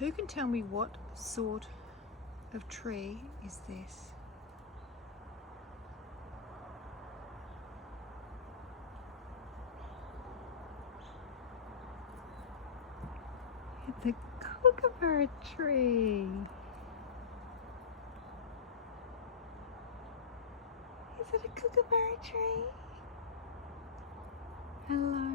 Who can tell me what sort of tree is this? It's a kookaburra tree. Is it a kookaburra tree? Hello.